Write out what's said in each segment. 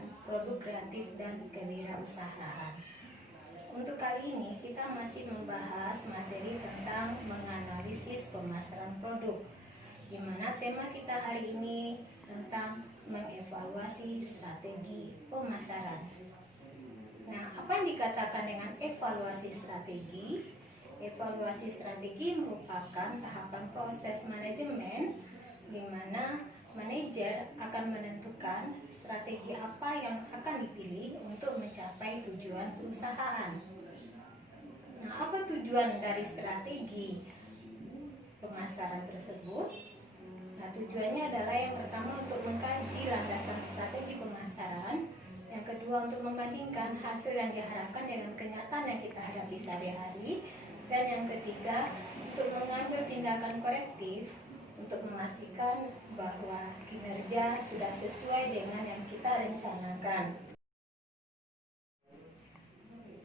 pemasaran, produk kreatif, dan kewirausahaan. Untuk kali ini kita masih membahas materi tentang menganalisis pemasaran produk, di mana tema kita hari ini tentang mengevaluasi strategi pemasaran. Nah, apa yang dikatakan dengan evaluasi strategi? Evaluasi strategi merupakan tahapan proses manajemen di mana manajer akan menentukan strategi apa yang akan dipilih untuk mencapai tujuan perusahaan. Nah, apa tujuan dari strategi pemasaran tersebut? Nah, tujuannya adalah yang pertama untuk mengkaji landasan strategi pemasaran, yang kedua untuk membandingkan hasil yang diharapkan dengan kenyataan yang kita hadapi sehari-hari, dan yang ketiga untuk mengambil tindakan korektif untuk memastikan bahwa kinerja sudah sesuai dengan yang kita rencanakan.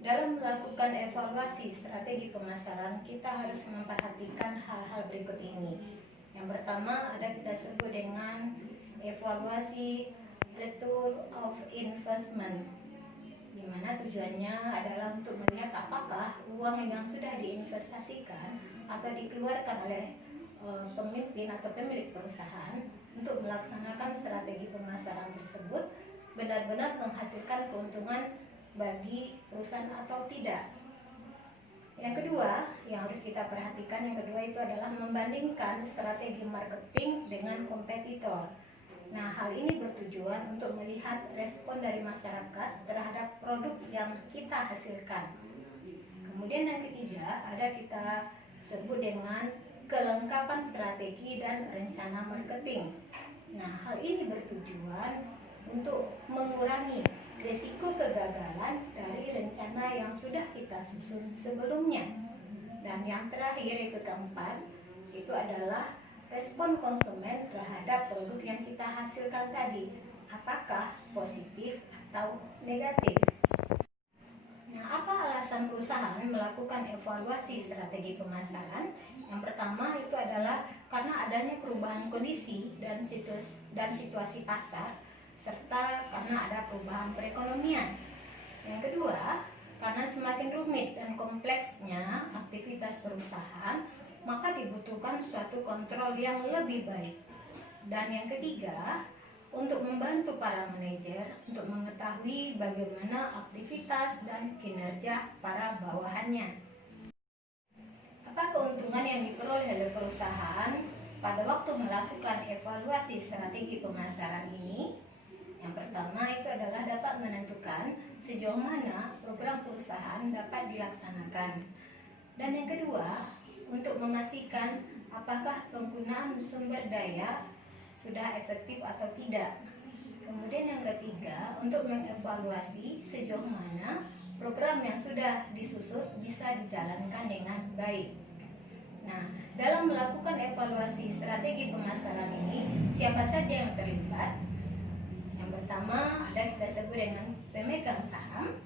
Dalam melakukan evaluasi strategi pemasaran, kita harus memperhatikan hal-hal berikut ini. Yang pertama ada kita sebut dengan evaluasi return of investment, di mana tujuannya adalah untuk melihat apakah uang yang sudah diinvestasikan atau dikeluarkan oleh pemimpin atau pemilik perusahaan untuk melaksanakan strategi pemasaran tersebut benar-benar menghasilkan keuntungan bagi perusahaan atau tidak. Yang kedua yang harus kita perhatikan, yang kedua itu adalah membandingkan strategi marketing dengan kompetitor. Nah, hal ini bertujuan untuk melihat respon dari masyarakat terhadap produk yang kita hasilkan. Kemudian yang ketiga ada kita sebut dengan kelengkapan strategi dan rencana marketing. Nah, hal ini bertujuan untuk mengurangi risiko kegagalan dari rencana yang sudah kita susun sebelumnya. Dan yang terakhir itu keempat, itu adalah respon konsumen terhadap produk yang kita hasilkan tadi, apakah positif atau negatif. Nah, apa alasan perusahaan melakukan evaluasi strategi pemasaran? Yang pertama itu adalah karena adanya perubahan kondisi dan situasi pasar, serta karena ada perubahan perekonomian. Yang kedua, karena semakin rumit dan kompleksnya aktivitas perusahaan, maka dibutuhkan suatu kontrol yang lebih baik. Dan yang ketiga, untuk membantu para manajer untuk mengetahui bagaimana aktivitas dan kinerja para bawahannya. Apa keuntungan yang diperoleh oleh perusahaan pada waktu melakukan evaluasi strategi pemasaran ini? Yang pertama itu adalah dapat menentukan sejauh mana program perusahaan dapat dilaksanakan. Dan yang kedua, untuk memastikan apakah penggunaan sumber daya sudah efektif atau tidak. Kemudian yang ketiga, untuk mengevaluasi sejauh mana program yang sudah disusun bisa dijalankan dengan baik. Nah, dalam melakukan evaluasi strategi pemasaran ini, siapa saja yang terlibat? Yang pertama ada kita sebut dengan pemegang saham,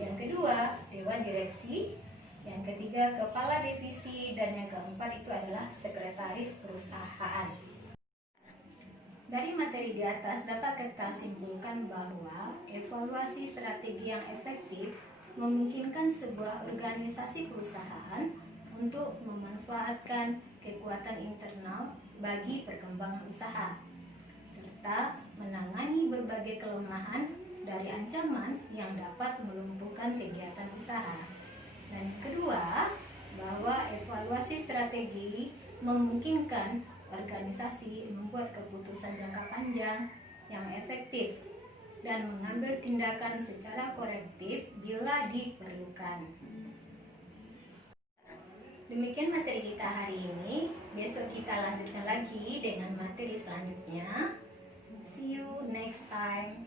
yang kedua dewan direksi, yang ketiga kepala divisi, dan yang keempat itu adalah sekretaris perusahaan. Dari materi di atas dapat kita simpulkan bahwa evaluasi strategi yang efektif memungkinkan sebuah organisasi perusahaan untuk memanfaatkan kekuatan internal bagi perkembangan usaha, serta menangani berbagai kelemahan dari ancaman yang dapat melumpuhkan kegiatan usaha. Dan kedua, bahwa evaluasi strategi memungkinkan organisasi membuat keputusan jangka panjang yang efektif dan mengambil tindakan secara korektif bila diperlukan. Demikian materi kita hari ini. Besok kita lanjutkan lagi dengan materi selanjutnya. See you next time.